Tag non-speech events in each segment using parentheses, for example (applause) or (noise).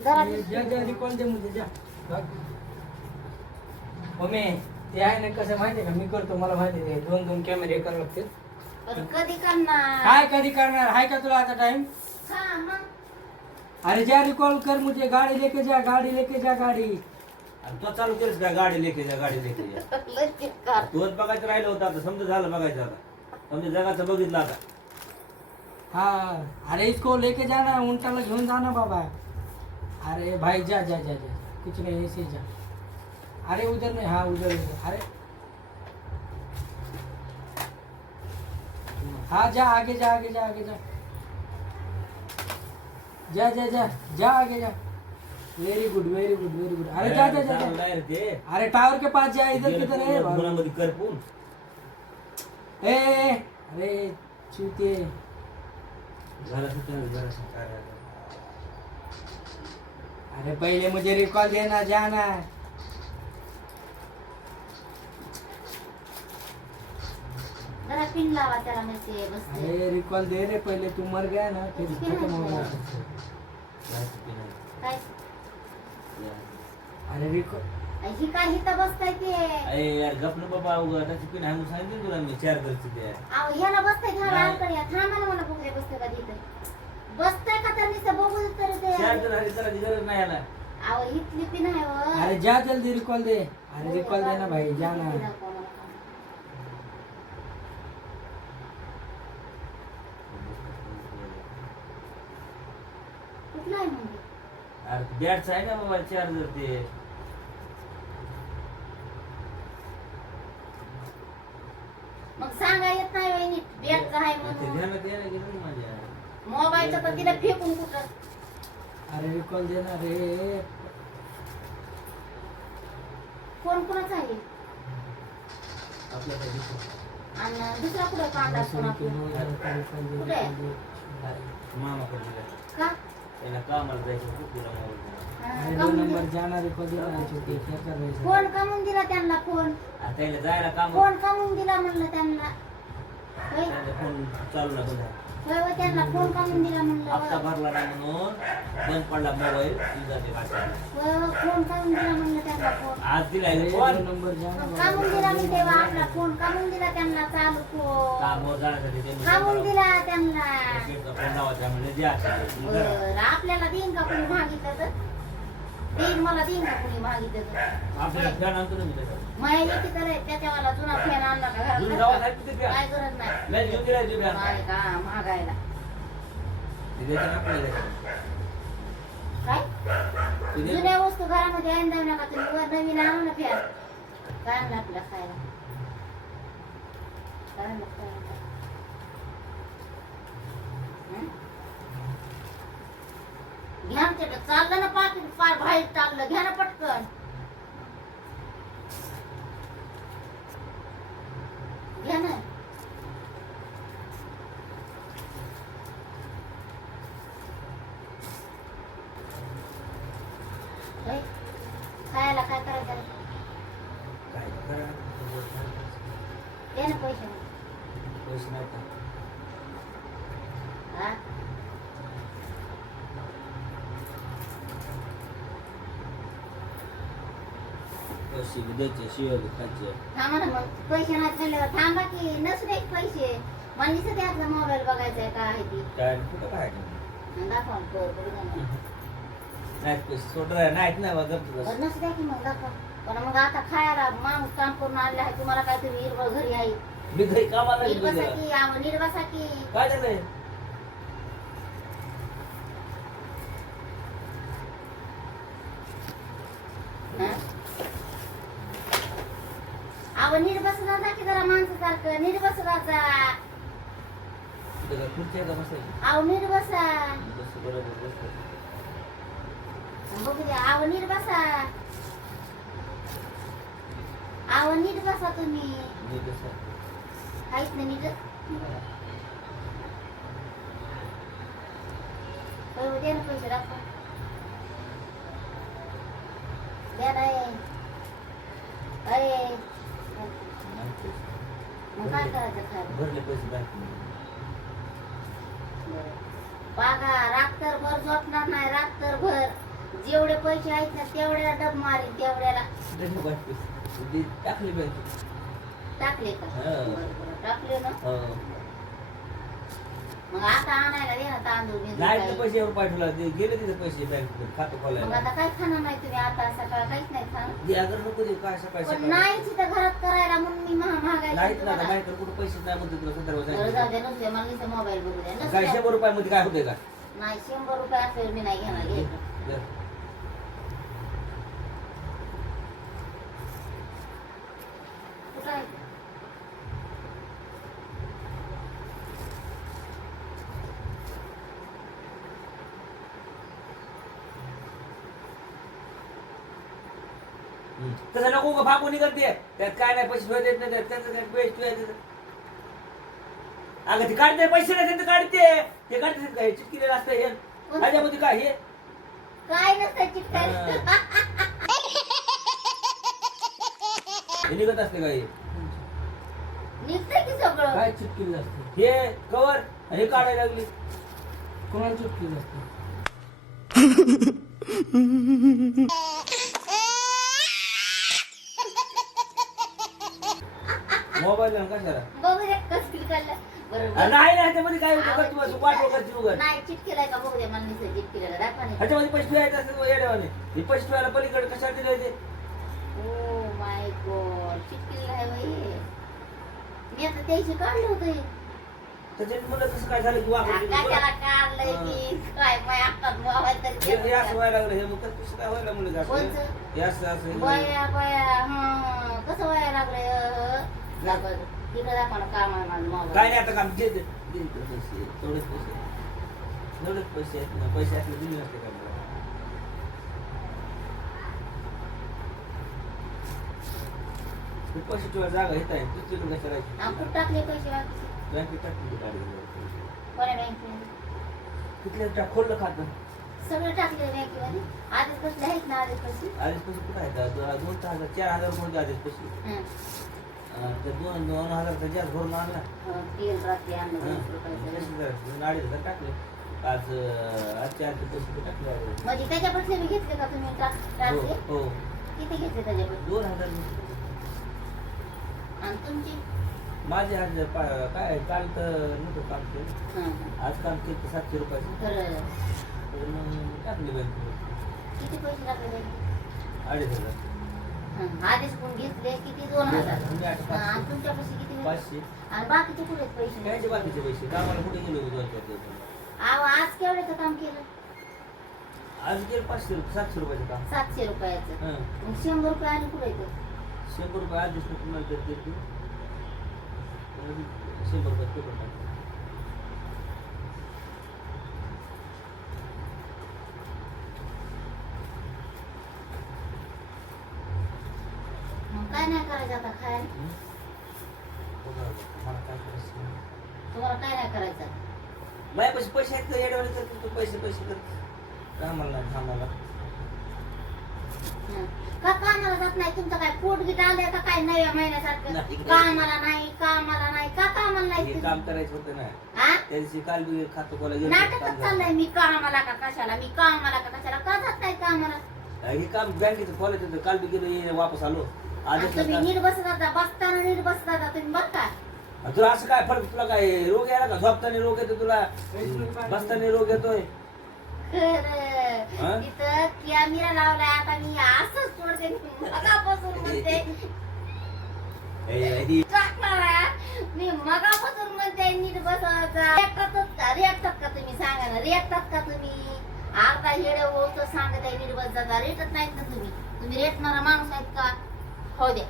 जरा ज्या ज्या रिकॉल दे म्हणजे ज्या मम्मी ते आहे ना कसं माहितीये का मी करतो मला माहिती आहे दोन दोन कॅमेरे करावे लागतील पण कधी करणार काय कधी करणार आहे का तुला आता टाइम हा मग अरे जा रिकॉल कर मुझे गाड़ी लेके जा गाड़ी लेके जा गाड़ी. आणि तो चालू केलंस का? गाडी लेके जा गाडी लेके जा. (laughs) तोच बघायचं राहिलं होतं आता समजा झालं बघायचं आता. समजा जगाचं बघितलं आता. हाँ अरे इसको लेके जाना उंटाला घेऊन जाना बाबा. अरे भाई जा जा जा जा. कुछ नहीं ऐसे ही जा. अरे उधर नहीं हाँ उधर उधर. अरे. हाँ जा आगे जा आगे जा आगे जा. जा जा जा. जा आगे जा. Very good very good very good अरे जा जा जा, अरे टावर के पास जा इधर किधर है? बाबू? गुणामध्ये करपून ए, ए ए, अरे चूते झालं. अरे पहले मुझे रिकॉल देना जाना. जरा पिन लावा त्याला माहिती बसते अरे रिकॉल दे रे पहले. तू मर गया ना फिर खत्म हो गया. काय. अरे रिकॉल ही काय हिथं बसताय ते? अरे यार गप ना बाबा उगा त्याची पिन आहे म्हणून सांगितलं तुला मी चार करते ते. अहो ह्याला बसताय घ्या नाही. बाळकडे थांबा ना मला बघूया बसते का तिथं बसताय का तर नुसतं बघू तर ते. चार तर झाली करायची गरज नाही याला अहो इथली पिन आहे व. अरे जा जल्दी रिकॉल दे. अरे रिकॉल देना भाई जाना इथली दाखवा मला. कुठला आहे म्हणजे अरे बॅटच आहे ना बाबा चार्जर ते? मग सांगा येत नाही वहिनी बेटचं आहे ते म्हणून. ध्यानात यायला गेलं ना माझ्या. मोबाईलचं तर तिला फेकून कुठं? अरे रिकॉल देना रे. कोण कोणाचा आहे? आपल्याकडे. आणि दुसरा कुठे कांदा आपला? कुठे? मामाकडे दिलं. का? त्याला कामाला जायचं खूप नंबर रहे हो फोन कामून दिला त्यांना फोन आता त्याला जायला काम फोन कामून दिला म्हणलं त्यांना फोन चालू लागला त्यांना फोन कामून दिला हप्ता म्हणलं भरला नाही म्हणून बंद पडला मोबाईल फोन दिला म्हणलं त्यांना फोन. आज दिलाय रे. फोन. नंबर. कामून दिला मी तेव्हा आपला फोन कामून दिला त्यांना चालू फोन. कामावर जाण्यासाठी ते कामून दिला त्यांना. म्हणजे करा. बरं, आपल्याला देईन का कोणी मागितलं तर. देईन मला देईन का कोणी मागितलं तर आपल्याला फॅन आणतो ना मी त्याचा. माया येते तर त्याच्यावाला जुना फॅन आणला का जुना फॅन. काय गरज नाही नाही घेऊन दिलाय ते फॅन. नाही का महागायला ते द्यायचं ना आपल्याला द्यायचं. काय ते द्यायचं. जुन्या वस्तू घरामध्ये आणून जाऊ नका तुम्ही वर नवीन आणू ना फॅन काय आणलं आपल्याला खायला काय आणलं खायला? हं? घ्या ना ते चाललं ना पाकिट पार बाहेर चाललं. घ्या ना पटकन घ्या ना होय. खायला काय करायचं काय करा. दे ना पैसे पैसे नाही का? हा द्यायचे शिवाय खायचे थांबा ना मग. पैसे नाही झाल्यावर थांबा की नसू दे पैसे. मला मोबाईल बघायचा आहे का आहे ती. काय कुठं काय दाखवा ना, पैसे नाहीत बघ. बरं नसू द्या की मग दाखवा. पण मग आता खायला माणूस काम करून आणले आहे तुम्हाला काहीतरी हिरवळ घरी आहे. मी घरी कामाला गेलो बसा जरा. की आव नीट बसा की काय झालंय हा? अहो नीट बसला जा की जरा माणसासारखं. नीट बसला जा. तिथं काय खुर्ची आहे का बसायची? अहो नीट बसा बस बरोबर बसतो. बघू द्या. अहो नीट बसा अहो नीट बसा तुम्ही मी काहीच नाही नीट होय, द्या ना पैसे दाखवा. अरे. मग काय करायचं भरले पैसे बँकेमध्ये बागा रात्रभर झोपणार नाही रात्रभर. जेवढे पैसे आहेत ना तेवढ्या डब मारेल तेवढ्याला. टाकले टाकले का? हा. बरं, बरं. टाकले ना? हो. मग आता आणायला बिंदूळ काही. तर पैसे पाठवला ते गेले तिथे पैसे बँकेत खातं मग खोलायला आता काय खाणार नाही तुम्ही? आता सकाळ काहीच नाही खाणार. दे अगर नको दे काय सकाळी पण सकाळी. नाहीच इथं घरात करायला म्हणून मी महा करते ना बघा. नाही तर कुठं पैसेच नाही म्हणतो तुला सतरा बरं नसते मला मोबाईल बघू काय नसते शंभर रुपयामध्ये काय होते का? नाही शंभर रुपये असल्यावर मी नाही घेणार दे. तसं नको का फाकून निघते त्यात काय नाही पैसे येत नाही त्यात त्यांचं काय पैसे. अगं ते काढते पैसे नाही त्यांचं काढते. ते काढते काय चिटकिलेलं असतं हे. माझ्यामध्ये काय हे? काय नसतं हे. निघत असते काय? हे? निघतंय की सगळं? काय चिटकेली असते? हे कवर हे काढायला लागली. कोणाला चिटकेली असते? (laughs) मोबाईल कशाला? बघू दे कसं क्लिकायला बरं अरे नाही त्यामध्ये काय होतं का तू तू वाट करते उगाच नाही चिटकेलाय का? बघू दे मला नुसतं चिटकेला दाखवा नाही ह्याच्यामध्ये पैसे ठेवायचे असते येड्यावाने हे पैसे ठेवायला पलीकडे कशाला दिले ते? ओ माय गॉड चिटकेला आहे बाई मी आता त्याशी काढलं होतं. हे. त्याच्यात मुलं कसं काय झालं की त्याला काढलंय की काय मोबाईल हे- हे असं. व्हायला लागलं हे मग कसं काय व्हायला मुलं असं कोणचं? हे असं असं हे- बया बया हं कसं व्हायला लागलंय अं? दाखव तिकडे दाखवा ना काम आहे माझं मोबाईल काय नाही आता काम दे दे दे. इकडे पैसे तेवढेच पैसे तेवढेच पैसे आहेत ना पैसे असले दिले नसते का मला पैसे ठेवा जागा घेत आहे तू तिकडे कसं राहायची कुठं टाकले पैसे? बाकी बँकेत टाकली गाडी कोण्या बँकेमध्ये तिथल्या टाक खोललं खातं. सगळं टाकले बँकेमध्ये आधीच कसले आहेत ना आधीच पैसे आधीच पैसे कुठं आहेत? दो- दोन सहा हजार चार हजार कोणते आधीच पैसे हं. तर दोन दोन हजारचा भरून आणला. रात्री रुपयाचं. दोन अडीच हजार टाकले आज अं, आज चारचे पैसे ते टाकले आज. म्हणजे त्याच्यापासून मी घेतले का तुम्ही टाक हो हो. किती घेतले त्याच्यापासून? दोन हजार आणि तुमची? माझे आज काय काल तर नव्हतं काम केलं. आज काम केलं तर सातशे रुपयाचं. मग टाकले बँकेत किती पैसे टाकले? अडीच हजार. आधीच कोण घेतले किती दोन हजार. मी आता हं, आणि तुमच्यापाशी किती आणि बाकीचे कुठे पैसे? कायचे बाकीचे पैसे? कामाला कुठे गेलो होतो दोन चार दिवस अहो, आज केवढ्याचं काम केलं? आज गेलं पाचशे रुपये सातशे रुपयाचं काम. सातशे रुपयाचं. मग शंभर रुपये आणि कुठे येतं शंभर रुपये तर देतो शंभर रुपये पेपर मग काय नाही करायचं आता खायला? बघा, मला काय करायचं नाही. तुम्हाला काय नाही करायचं माझ्यापाशी पैसे आहेत का येड्यावानी करतो तू पैसे पैसे कर कामाला नाही थांबायला हं. का कामाला जात नाही तुमचं काय पोट गिट आलंय का काय नव्या महिन्यासारखं नाही. कामाला नाही कामाला नाही का कामाला नाही हे तुम्ही? काम करायचं होतं ना हा? त्या दिवशी काल बी खातो कोला गेलो नाटकच चाललंय मी कामाला का कशाला मी कामाला का कशाला का जात नाही कामाला हे काम बँकेचं कॉलेज होतं काल बी गेलो वापस आलो तुम्ही नीट बसत होता. बसताना नीट बसत होता तुम्ही तुला असं काय फरक तुला काय रोग यायला का? झोपताना रोग येतो तुला? बसताना रोग येतोय. हा? खरं तिथं कॅमेरा लावलाय आता मी असंच सोडते. मगापासून म्हणते. ए, टाकणार आहे. मी मगापासून म्हणते नीट बसायचा रेटतात का? रेटतात का तुम्ही? सांगा ना. रेटतात का तुम्ही? अर्धा हेडे होतं सांगत आहे नीट बसायचा रेटत नाहीत ना तुम्ही. तुम्ही रेटणारा माणूस आहेत का? हो द्या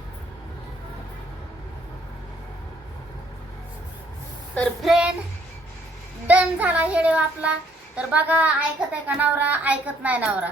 तर फ्रेंड डन झाला हेडेव आपला. तर बघा ऐकत आहे का नवरा? ऐकत नाही नवरा.